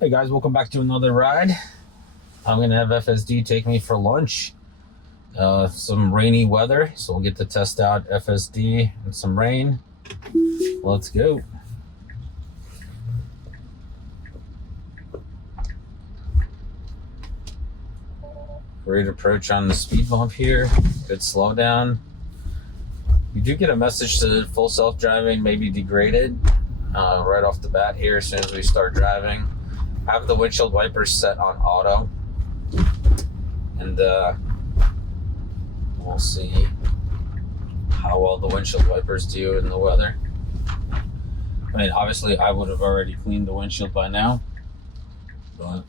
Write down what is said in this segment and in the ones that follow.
Hey guys, welcome back to another ride. I'm gonna have FSD take me for lunch. Some rainy weather, so we'll get to test out FSD in some rain. Let's go. Great approach on the speed bump here. Good slowdown. You do get a message to full self-driving may be degraded right off the bat here as soon as we start driving. Have the windshield wipers set on auto, and we'll see how well the windshield wipers do in the weather. I mean, obviously I would have already cleaned the windshield by now, but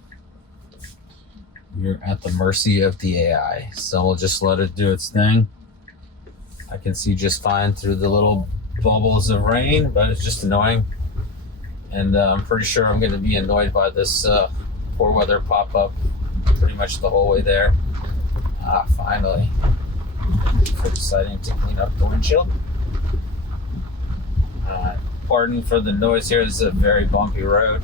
you're at the mercy of the AI, so we'll just let it do its thing. I can see just fine through the little bubbles of rain, but it's just annoying. And I'm pretty sure I'm going to be annoyed by this poor weather pop-up pretty much the whole way there. Finally. For deciding to clean up the windshield. Pardon for the noise here. This is a very bumpy road.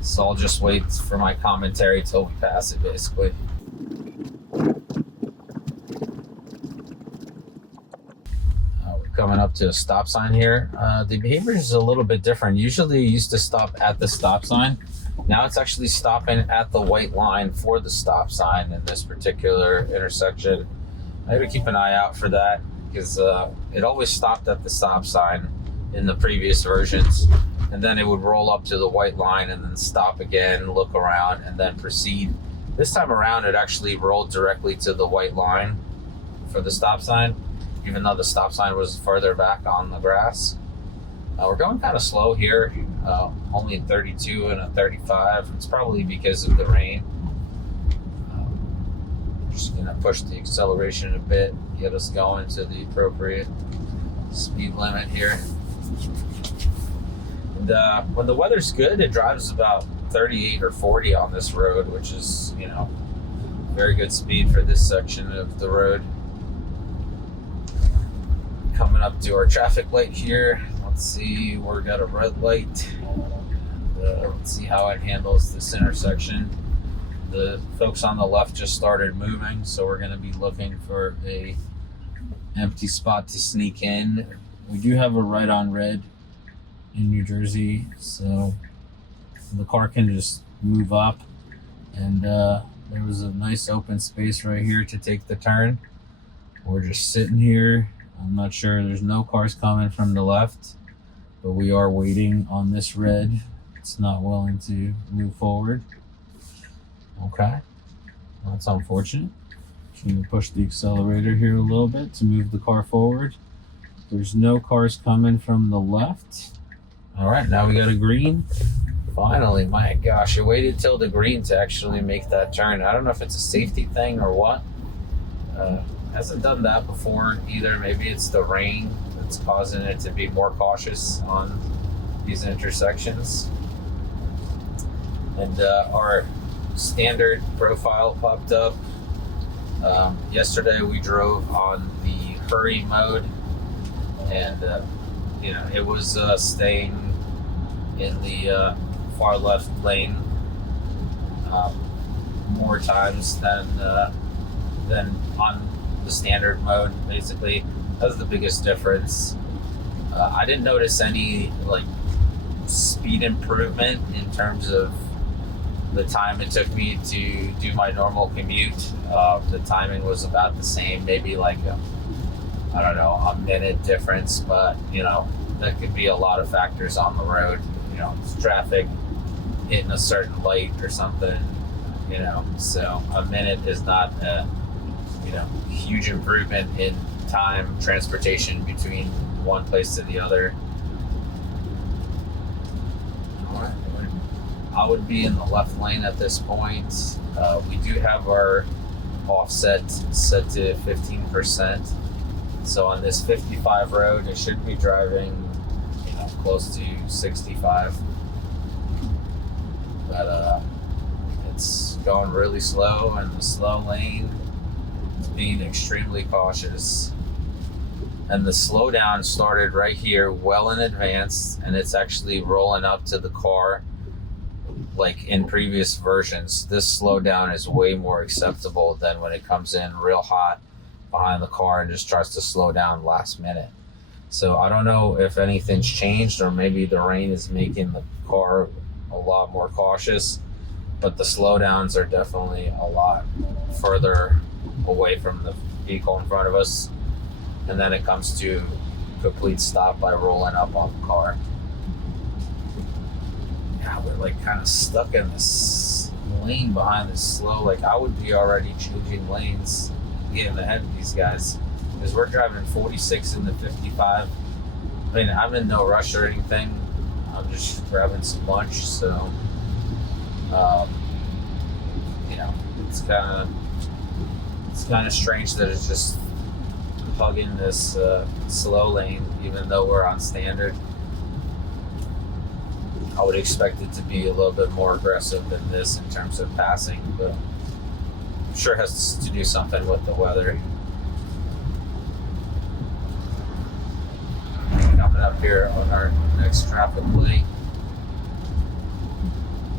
So I'll just wait for my commentary till we pass it, basically. Coming up to a stop sign here. The behavior is a little bit different. Usually it used to stop at the stop sign. Now it's actually stopping at the white line for the stop sign in this particular intersection. I gotta keep an eye out for that because it always stopped at the stop sign in the previous versions, and then it would roll up to the white line and then stop again, look around, and then proceed. This time around it actually rolled directly to the white line for the stop sign, even though the stop sign was further back on the grass. We're going kind of slow here, only 32 and a 35. It's probably because of the rain. Just gonna push the acceleration a bit, get us going to the appropriate speed limit here. And when the weather's good, it drives about 38 or 40 on this road, which is, you know, very good speed for this section of the road. Coming up to our traffic light here. Let's see, we've got a red light. Let's see how it handles this intersection. The folks on the left just started moving, so we're going to be looking for a empty spot to sneak in. We do have a right on red in New Jersey, so the car can just move up, and there was a nice open space right here to take the turn. We're just sitting here. I'm not sure, there's no cars coming from the left, but we are waiting on this red. It's not willing to move forward. Okay, that's unfortunate. Just going to push the accelerator here a little bit to move the car forward. There's no cars coming from the left. All right, now we got a green. Finally, my gosh, I waited till the green to actually make that turn. I don't know if it's a safety thing or what. Hasn't done that before either. Maybe it's the rain that's causing it to be more cautious on these intersections. And our standard profile popped up. Yesterday we drove on the hurry mode, and you know, it was staying in the far left lane more times than on the standard mode. Basically, that's the biggest difference. I didn't notice any like speed improvement in terms of the time it took me to do my normal commute. The timing was about the same, maybe like a minute difference, but you know, that could be a lot of factors on the road. You know, it's traffic, hitting a certain light or something, you know, so a minute is not a huge improvement in time transportation between one place to the other. I would be in the left lane at this point. We do have our offset set to 15%. So on this 55 road, it should be driving close to 65. But it's going really slow in the slow lane. Being extremely cautious, and the slowdown started right here well in advance, and it's actually rolling up to the car like in previous versions, this slowdown is way more acceptable than when it comes in real hot behind the car and just tries to slow down last minute. So I don't know if anything's changed, or maybe the rain is making the car a lot more cautious, but the slowdowns are definitely a lot further away from the vehicle in front of us. And then it comes to complete stop by rolling up on the car. Yeah, we're like kind of stuck in this lane behind this slow. Like I would be already changing lanes, getting ahead of these guys, because we're driving 46 in the 55. I mean, I'm in no rush or anything. I'm just grabbing some lunch, so you know, it's kind of strange that it's just hugging this slow lane, even though we're on standard. I would expect it to be a little bit more aggressive than this in terms of passing, but I'm sure it has to do something with the weather. Coming up here on our next traffic light.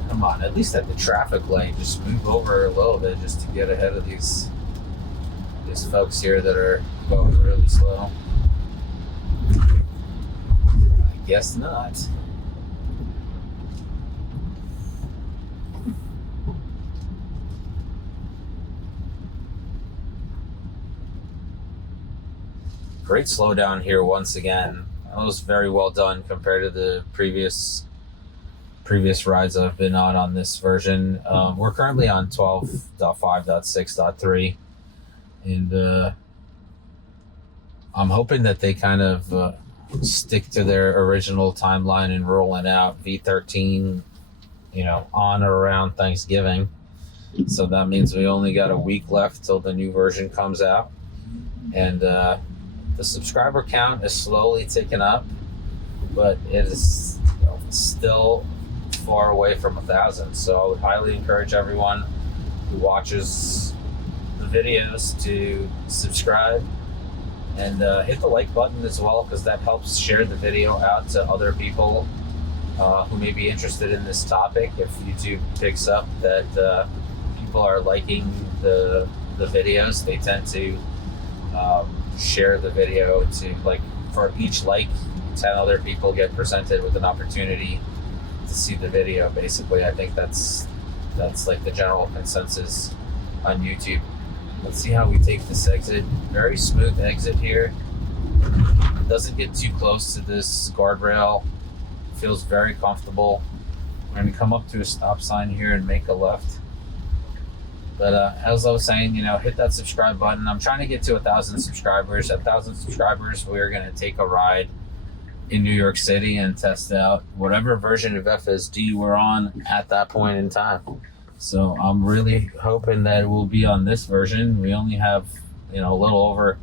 Come on, at least at the traffic light, just move over a little bit just to get ahead of these folks here that are going really slow. I guess not. Great slowdown here once again. That was very well done compared to the previous rides I've been on this version. We're currently on 12.5.6.3, and I'm hoping that they kind of stick to their original timeline and rolling out v13, on or around Thanksgiving. So that means we only got a week left till the new version comes out, and the subscriber count is slowly ticking up, but it is still far away from 1,000. So I would highly encourage everyone who watches the videos to subscribe and hit the like button as well, because that helps share the video out to other people who may be interested in this topic. If YouTube picks up that people are liking the videos, they tend to share the video to, like, for each like, 10 other people get presented with an opportunity to see the video. Basically, I think that's like the general consensus on YouTube. Let's see how we take this exit. Very smooth exit here. Doesn't get too close to this guardrail. Feels very comfortable. We're going to come up to a stop sign here and make a left. But as I was saying, hit that subscribe button. I'm trying to get to 1,000 subscribers. At 1,000 subscribers, we're going to take a ride in New York City and test out whatever version of FSD we're on at that point in time. So I'm really hoping that we'll be on this version. We only have, a little over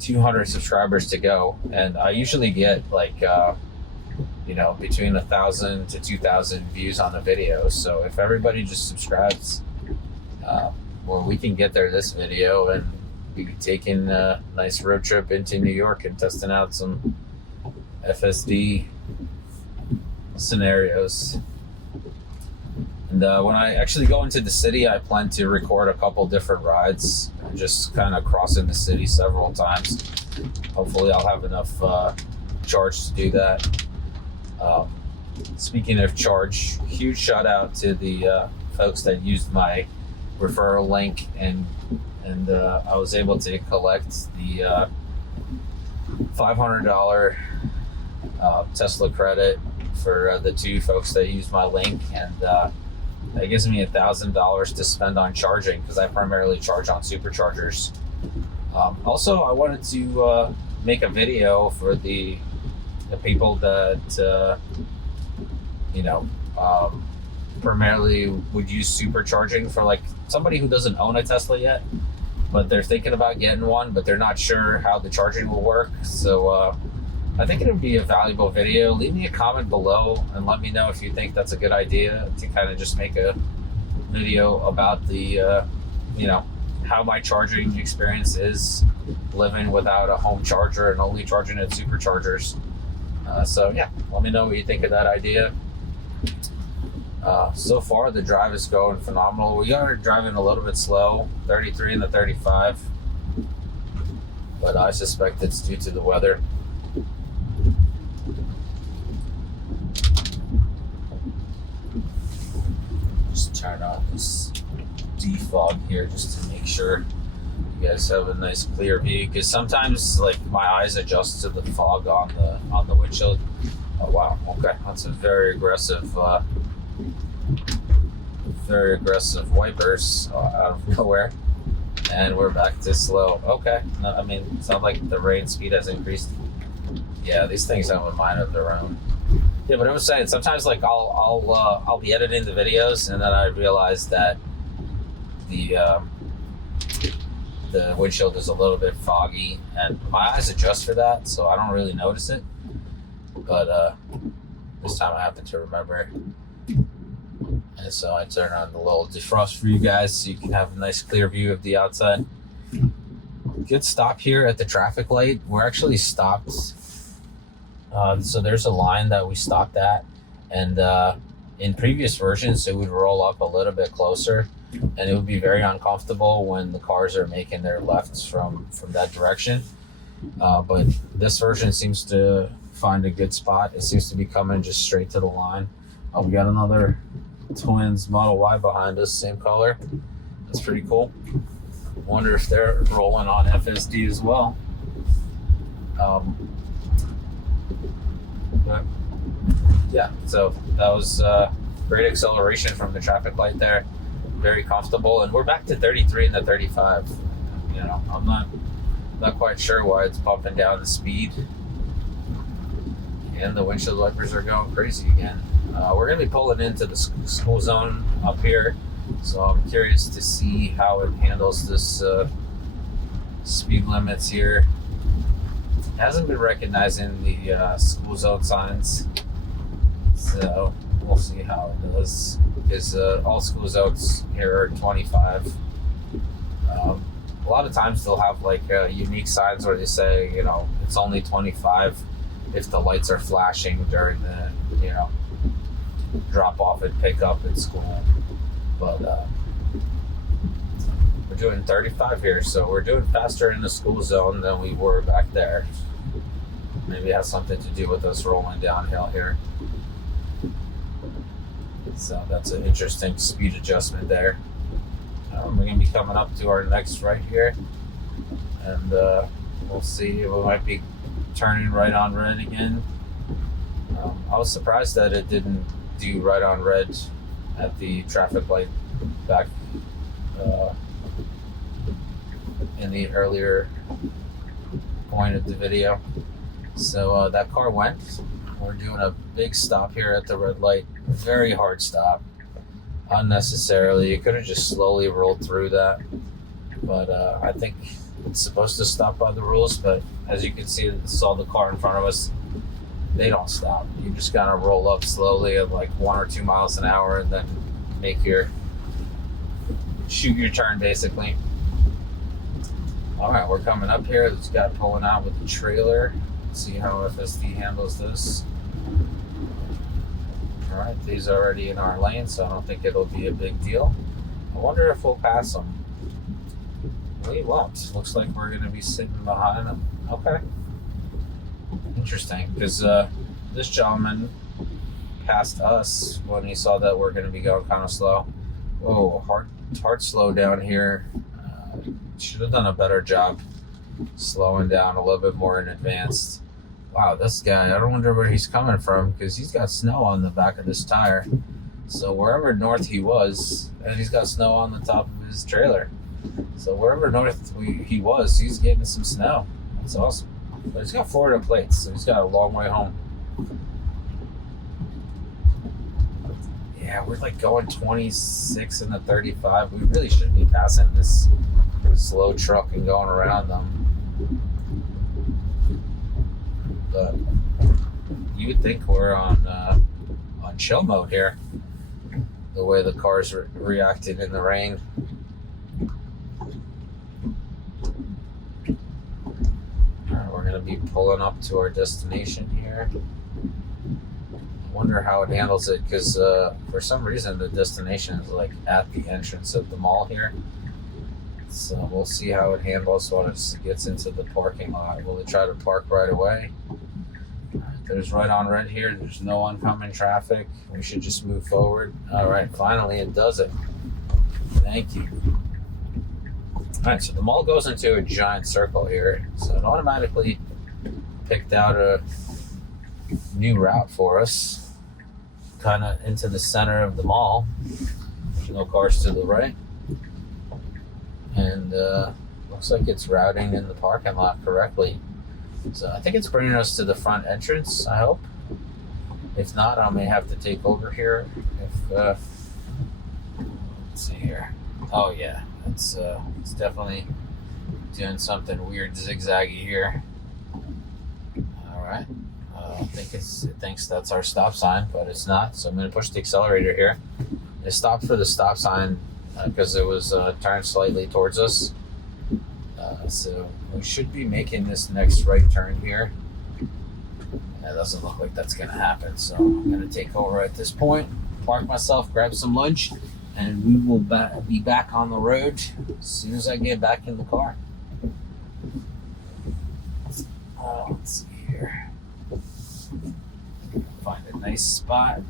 200 subscribers to go. And I usually get between 1,000 to 2,000 views on the videos. So if everybody just subscribes, we can get there this video and be taking a nice road trip into New York and testing out some FSD scenarios. And when I actually go into the city, I plan to record a couple different rides and just kind of crossing the city several times. Hopefully I'll have enough charge to do that. Speaking of charge, huge shout out to the folks that used my referral link, and I was able to collect the $500 Tesla credit for the two folks that used my link, and that gives me $1,000 to spend on charging, because I primarily charge on superchargers. Also, I wanted to make a video for the people that primarily would use supercharging, for like somebody who doesn't own a Tesla yet, but they're thinking about getting one, but they're not sure how the charging will work. So I think it would be a valuable video. Leave me a comment below and let me know if you think that's a good idea, to kind of just make a video about the how my charging experience is living without a home charger and only charging at superchargers. So yeah, let me know what you think of that idea. So far, the drive is going phenomenal. We are driving a little bit slow, 33 and the 35, but I suspect it's due to the weather. Just turn on this defog here just to make sure you guys have a nice clear view, because sometimes like my eyes adjust to the fog on the windshield. Oh wow, okay, that's a very aggressive wipers out of nowhere, and we're back to slow. Okay, no, I mean, it's not like the rain speed has increased. Yeah, these things have a mind of their own. Yeah, but I was saying sometimes like I'll be editing the videos and then I realize that the windshield is a little bit foggy, and my eyes adjust for that, so I don't really notice it. But this time I happen to remember, and so I turn on the little defrost for you guys so you can have a nice clear view of the outside. Good stop here at the traffic light. We're actually stopped. So there's a line that we stopped at, and in previous versions it would roll up a little bit closer, and it would be very uncomfortable when the cars are making their lefts from that direction. But this version seems to find a good spot. It seems to be coming just straight to the line. Oh, we got another Twins Model Y behind us, same color. That's pretty cool. Wonder if they're rolling on FSD as well. But yeah, so that was great acceleration from the traffic light there. Very comfortable, and we're back to 33 and the 35. You know, I'm not quite sure why it's bumping down the speed, and the windshield wipers are going crazy again. We're gonna be pulling into the school zone up here, so I'm curious to see how it handles this speed limits here. It hasn't been recognizing the school zone signs, so we'll see how it does. Because all school zones here are 25. A lot of times they'll have like unique signs where they say, you know, it's only 25 if the lights are flashing during the, you know, drop off and pick up at school. But we're doing 35 here, so we're doing faster in the school zone than we were back there. Maybe it has something to do with us rolling downhill here. So that's an interesting speed adjustment there. We're going to be coming up to our next right here, and we'll see. We might be turning right on red again. I was surprised that it didn't do right on red at the traffic light back in the earlier point of the video. So that car went. We're doing a big stop here at the red light. Very hard stop. Unnecessarily. You could have just slowly rolled through that. But I think it's supposed to stop by the rules. But as you can see, saw the car in front of us. They don't stop. You just gotta roll up slowly at like 1 or 2 miles an hour and then shoot your turn basically. All right, we're coming up here. This guy pulling out with the trailer. See how FSD handles this. All right, these are already in our lane, so I don't think it'll be a big deal. I wonder if we'll pass them. We won't. Looks like we're going to be sitting behind them. Okay. Interesting, because this gentleman passed us when he saw that we're going to be going kind of slow. Whoa, hard slow down here. Should have done a better job slowing down a little bit more in advance. Wow, this guy, I don't wonder where he's coming from, because he's got snow on the back of this tire. So wherever north he was, and he's got snow on the top of his trailer. So wherever north he was, he's getting some snow. That's awesome. But he's got Florida plates, so he's got a long way home. Yeah, we're like going 26 in the 35. We really shouldn't be passing this slow truck and going around them. But you would think we're on chill mode here, the way the cars reacted in the rain. All right, we're going to be pulling up to our destination here. I wonder how it handles it, because for some reason the destination is like at the entrance of the mall here. So we'll see how it handles once it gets into the parking lot. Will it try to park right away? There's right on red here. There's no oncoming traffic. We should just move forward. All right, finally it does it. Thank you. All right, so the mall goes into a giant circle here. So it automatically picked out a new route for us, kind of into the center of the mall. There's no cars to the right. And looks like it's routing in the parking lot correctly. So I think it's bringing us to the front entrance, I hope. If not, I may have to take over here. If let's see here. Oh yeah, it's definitely doing something weird zigzaggy here. All right. I think it thinks that's our stop sign, but it's not. So I'm going to push the accelerator here. It stopped for the stop sign because it was turned slightly towards us. So we should be making this next right turn here. That doesn't look like that's going to happen. So I'm going to take over at this point, park myself, grab some lunch, and we will be back on the road as soon as I get back in the car. Let's see here. Find a nice spot.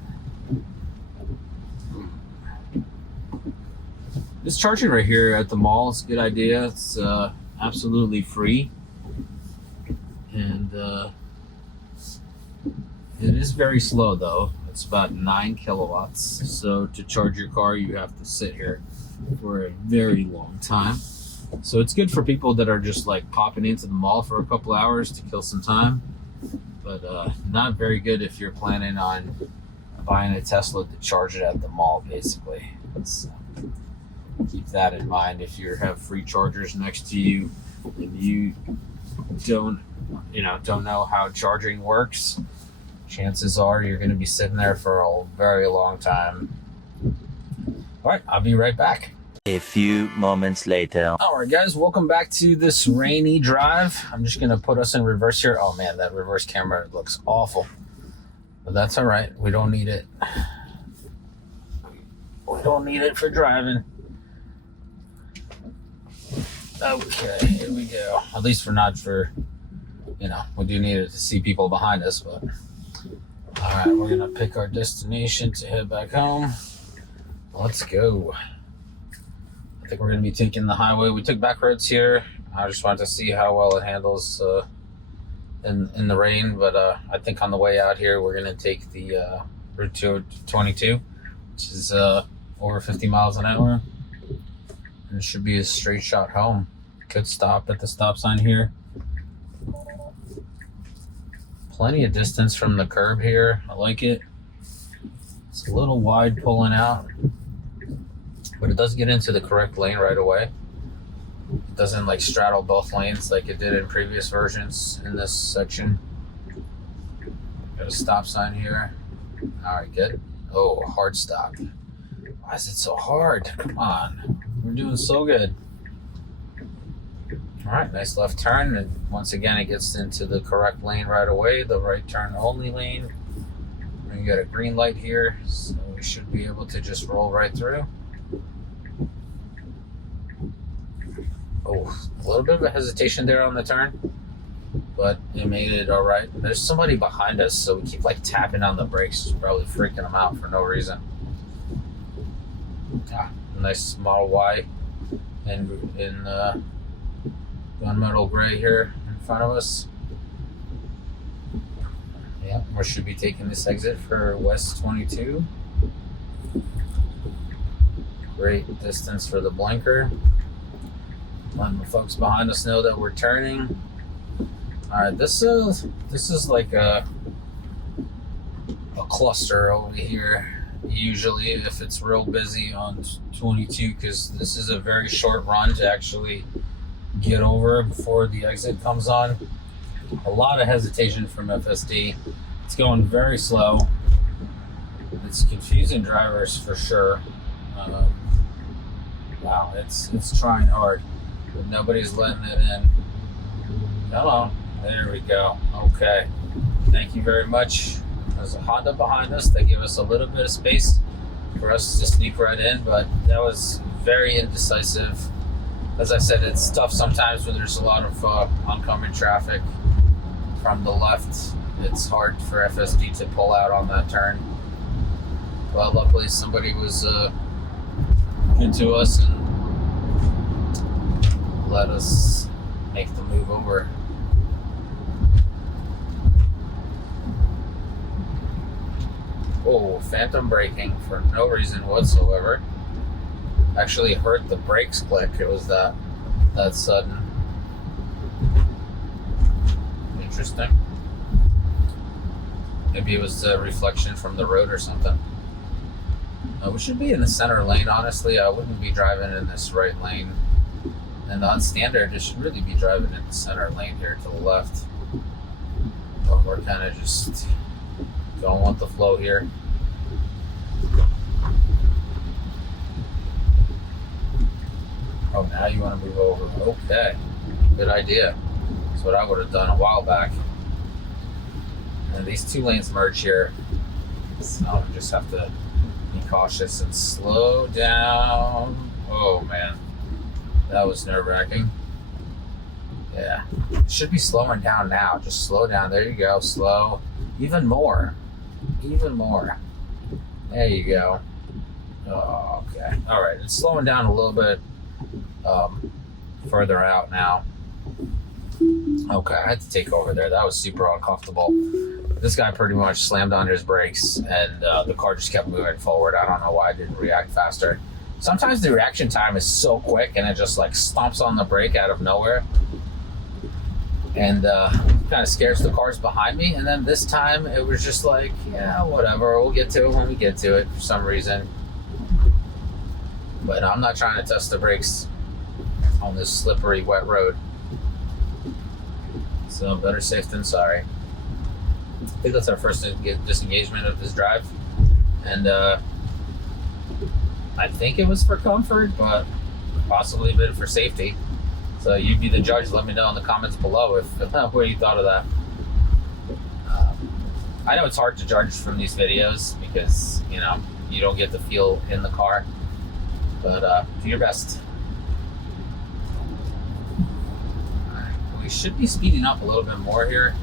This charging right here at the mall is a good idea. It's absolutely free, and it is very slow though. It's about 9 kilowatts. So to charge your car, you have to sit here for a very long time. So it's good for people that are just like popping into the mall for a couple hours to kill some time, but not very good if you're planning on buying a Tesla to charge it at the mall, basically. So keep that in mind. If you have free chargers next to you and you don't know how charging works, chances are you're going to be sitting there for a very long time. All right, I'll be right back. A few moments later. All right, guys, welcome back to this rainy drive. I'm just going to put us in reverse here. Oh man, that reverse camera looks awful, but that's all right. We don't need it. We don't need it for driving. Okay, here we go. At least not for, we do need it to see people behind us, but all right, we're gonna pick our destination to head back home. Let's go. I think we're gonna be taking the highway. We took back roads here. I just wanted to see how well it handles in the rain, but I think on the way out here, we're gonna take the Route 222, which is over 50 miles an hour. And it should be a straight shot home. Could stop at the stop sign here. Plenty of distance from the curb here. I like it. It's a little wide pulling out, but it does get into the correct lane right away. It doesn't like straddle both lanes like it did in previous versions in this section. Got a stop sign here. All right, good. Oh, hard stop. Why is it so hard? Come on. We're doing so good. All right, nice left turn. And once again, it gets into the correct lane right away, the right turn only lane. We got a green light here, so we should be able to just roll right through. Oh, a little bit of a hesitation there on the turn, but it made it all right. There's somebody behind us, so we keep like tapping on the brakes, probably freaking them out for no reason. Nice Model Y in gunmetal gray here in front of us. Yeah, we should be taking this exit for West 22. Great distance for the blinker. Letting the folks behind us know that we're turning. All right, this is like a cluster over here. Usually if it's real busy on 22, because this is a very short run to actually get over before the exit comes on. A lot of hesitation from FSD. It's going very slow. It's confusing drivers for sure. Wow, it's trying hard, but nobody's letting it in. Come on, there we go. Okay, thank you very much. There's a Honda behind us. They give us a little bit of space for us to sneak right in, but that was very indecisive. As I said, it's tough sometimes when there's a lot of oncoming traffic from the left. It's hard for FSD to pull out on that turn. Well, luckily somebody was good to us and let us make the move over. Oh, phantom braking for no reason whatsoever. Actually heard the brakes click. It was that sudden. Interesting. Maybe it was a reflection from the road or something. We should be in the center lane, honestly. I wouldn't be driving in this right lane. And on standard, it should really be driving in the center lane here to the left. But we're kind of just going with the flow here. Oh, now you want to move over. Okay. Good idea. That's what I would have done a while back. And these two lanes merge here. So we just have to be cautious and slow down. Oh, man. That was nerve-wracking. Yeah. Should be slowing down now. Just slow down. There you go. Slow. Even more. Even more. There you go. Oh, okay. All right. It's slowing down a little bit further out now. Okay. I had to take over there. That was super uncomfortable. This guy pretty much slammed on his brakes and the car just kept moving forward. I don't know why I didn't react faster. Sometimes the reaction time is so quick and it just like stomps on the brake out of nowhere. And kind of scares the cars behind me. And then this time it was just like, yeah, whatever. We'll get to it when we get to it for some reason. But I'm not trying to test the brakes on this slippery, wet road. So better safe than sorry. I think that's our first disengagement of this drive. And I think it was for comfort, but possibly a bit for safety. So you'd be the judge. Let me know in the comments below what you thought of that. I know it's hard to judge from these videos because, you know, you don't get the feel in the car. But do your best. We should be speeding up a little bit more here.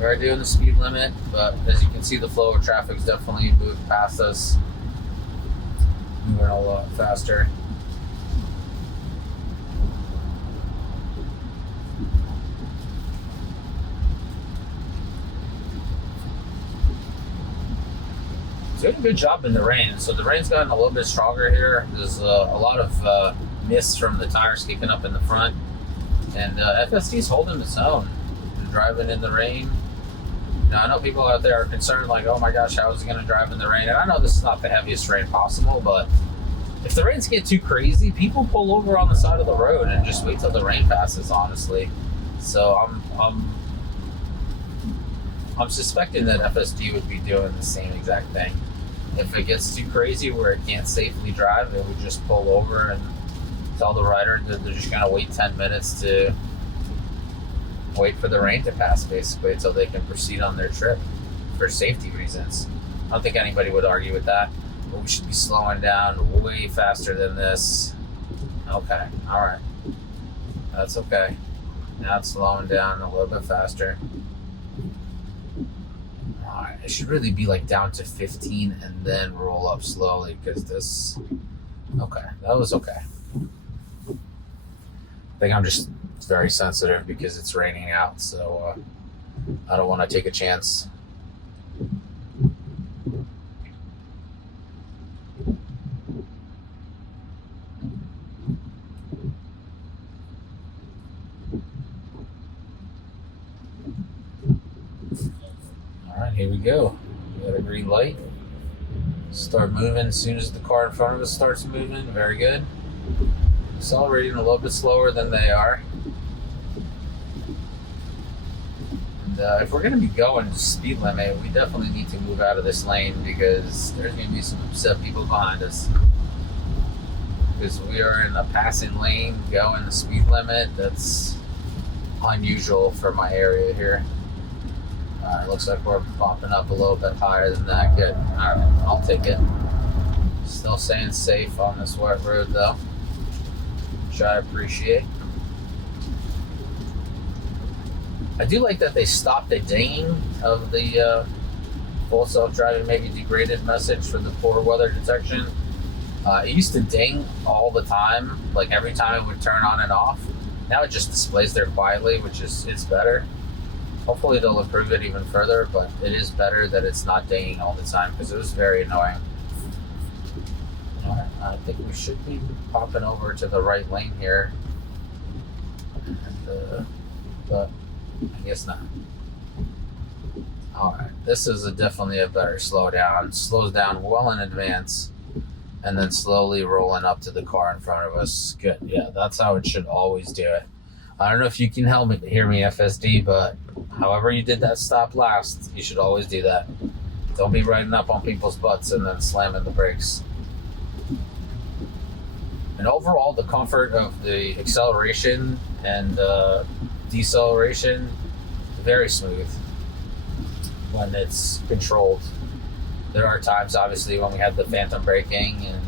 We're doing the speed limit, but as you can see, the flow of traffic's definitely moved past us. Moving a lot faster. Doing a good job in the rain. So the rain's gotten a little bit stronger here. There's a lot of mist from the tires kicking up in the front. And FSD's holding its own. They're driving in the rain. Now, I know people out there are concerned, like, oh my gosh, how is he going to drive in the rain? And I know this is not the heaviest rain possible, but if the rains get too crazy, people pull over on the side of the road and just wait till the rain passes, honestly. So I'm suspecting that FSD would be doing the same exact thing. If it gets too crazy where it can't safely drive, it would just pull over and tell the rider that they're just going to wait 10 minutes to wait for the rain to pass, basically, until they can proceed on their trip for safety reasons. I don't think anybody would argue with that, but we should be slowing down way faster than this. Okay, all right. That's okay. Now it's slowing down a little bit faster. All right, it should really be like down to 15 and then roll up slowly because this, okay, that was okay. I think I'm just very sensitive because it's raining out, so I don't want to take a chance. All right, here we go. We got a green light. Start moving as soon as the car in front of us starts moving. Very good. Accelerating a little bit slower than they are. And if we're going to be going speed limit, we definitely need to move out of this lane because there's going to be some upset people behind us. Because we are in a passing lane going the speed limit. That's unusual for my area here. Alright, looks like we're popping up a little bit higher than that. Good. Alright, I'll take it. Still staying safe on this wet road though, which I appreciate. I do like that they stopped the dinging of the full self-driving maybe degraded message for the poor weather detection. It used to ding all the time, like every time it would turn on and off. Now it just displays there quietly, which is it's better. Hopefully they'll improve it even further, but it is better that it's not dinging all the time because it was very annoying. Alright, I think we should be popping over to the right lane here. And, but I guess not. Alright, this is definitely a better slowdown. Slows down well in advance and then slowly rolling up to the car in front of us. Good, yeah, that's how it should always do it. I don't know if you can hear me, FSD, but however you did that stop last, you should always do that. Don't be riding up on people's butts and then slamming the brakes. And overall, the comfort of the acceleration and deceleration, very smooth when it's controlled. There are times, obviously, when we have the phantom braking and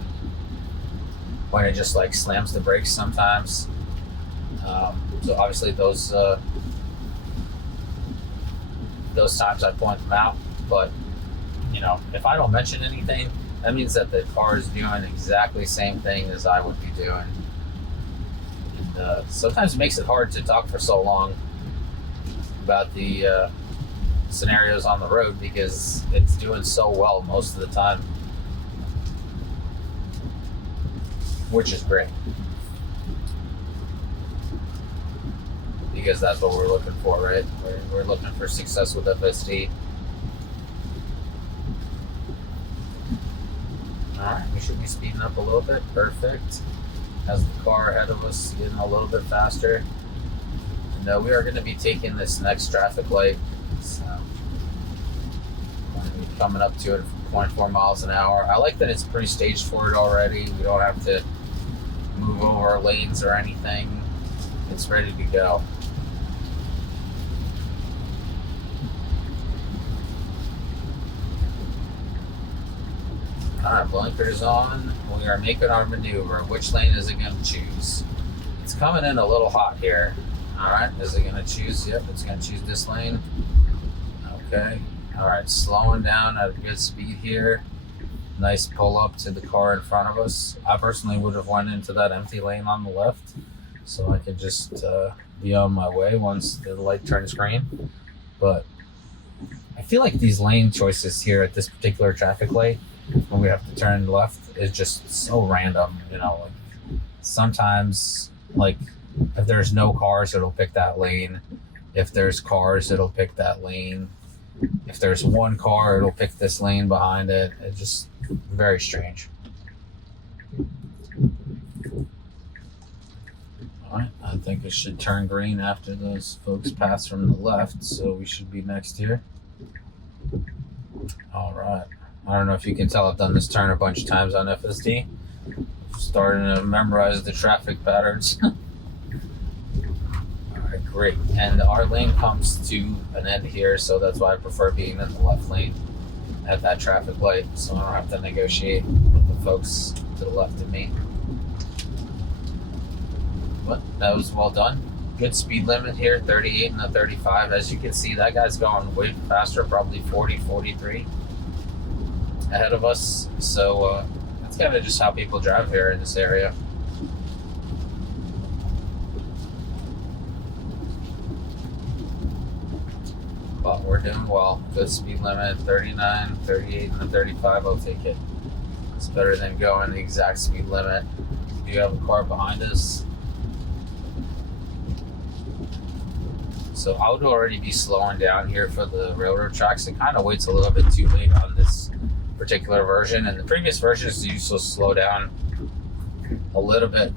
when it just like slams the brakes sometimes. So obviously those times I point them out. But you know, if I don't mention anything, that means that the car is doing exactly the same thing as I would be doing. And sometimes it makes it hard to talk for so long about the scenarios on the road because it's doing so well most of the time, which is great because that's what we're looking for, right? We're looking for success with FSD. Alright, we should be speeding up a little bit. Perfect. As the car ahead of us getting a little bit faster. And we are going to be taking this next traffic light. So we're going to be coming up to it at 0.4 miles an hour. I like that it's pre-staged for it already. We don't have to move over lanes or anything. It's ready to go. Alright, blinkers on. We are making our maneuver. Which lane is it going to choose? It's coming in a little hot here. Alright, is it going to choose? Yep, it's going to choose this lane. Okay. Alright, slowing down at a good speed here. Nice pull up to the car in front of us. I personally would have went into that empty lane on the left so I could just be on my way once the light turns green. But I feel like these lane choices here at this particular traffic light when we have to turn left is just so random, you know. Like sometimes, like if there's no cars, it'll pick that lane. If there's cars, it'll pick that lane. If there's one car, it'll pick this lane behind it. It's just very strange. All right, I think it should turn green after those folks pass from the left, so we should be next here. All right. I don't know if you can tell I've done this turn a bunch of times on FSD. I'm starting to memorize the traffic patterns. Alright, great. And our lane comes to an end here, so that's why I prefer being in the left lane at that traffic light, so I don't have to negotiate with the folks to the left of me. But that was well done. Good speed limit here, 38 and a 35. As you can see, that guy's going way faster, probably 40, 43. Ahead of us, so that's kind of just how people drive here in this area. But we're doing well. Good speed limit, 39, 38, and the 35, I'll take it. It's better than going the exact speed limit. Do you have a car behind us? So I would already be slowing down here for the railroad tracks. It kind of waits a little bit too late on this particular version, and the previous versions used to slow down a little bit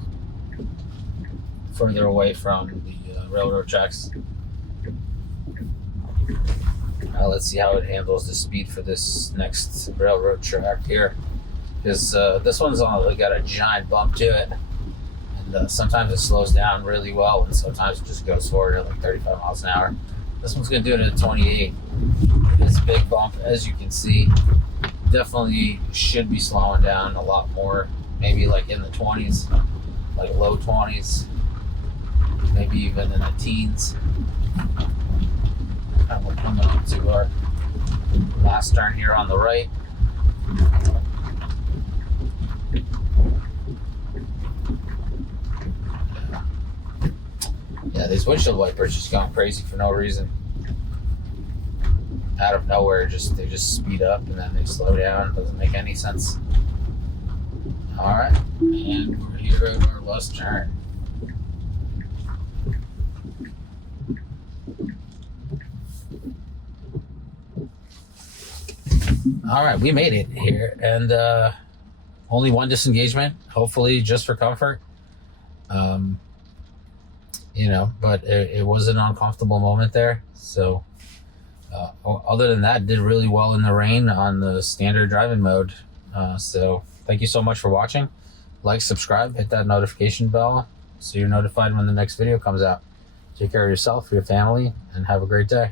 further away from the railroad tracks. Now let's see how it handles the speed for this next railroad track here, because this one's got a giant bump to it, and sometimes it slows down really well and sometimes it just goes forward at like 35 miles an hour. This one's gonna do it at 28. It's a big bump, as you can see. Definitely should be slowing down a lot more. Maybe like in the 20s, like low 20s, maybe even in the teens. And we'll come up to our last turn here on the right. Yeah, these windshield wipers just going crazy for no reason. Out of nowhere, they just speed up and then they slow down. It doesn't make any sense. All right, and we're here at our last turn. All right, we made it here, and only one disengagement, hopefully just for comfort. You know, but it was an uncomfortable moment there. So other than that, did really well in the rain on the standard driving mode. So thank you so much for watching. Like, subscribe, hit that notification bell so you're notified when the next video comes out. Take care of yourself, your family, and have a great day.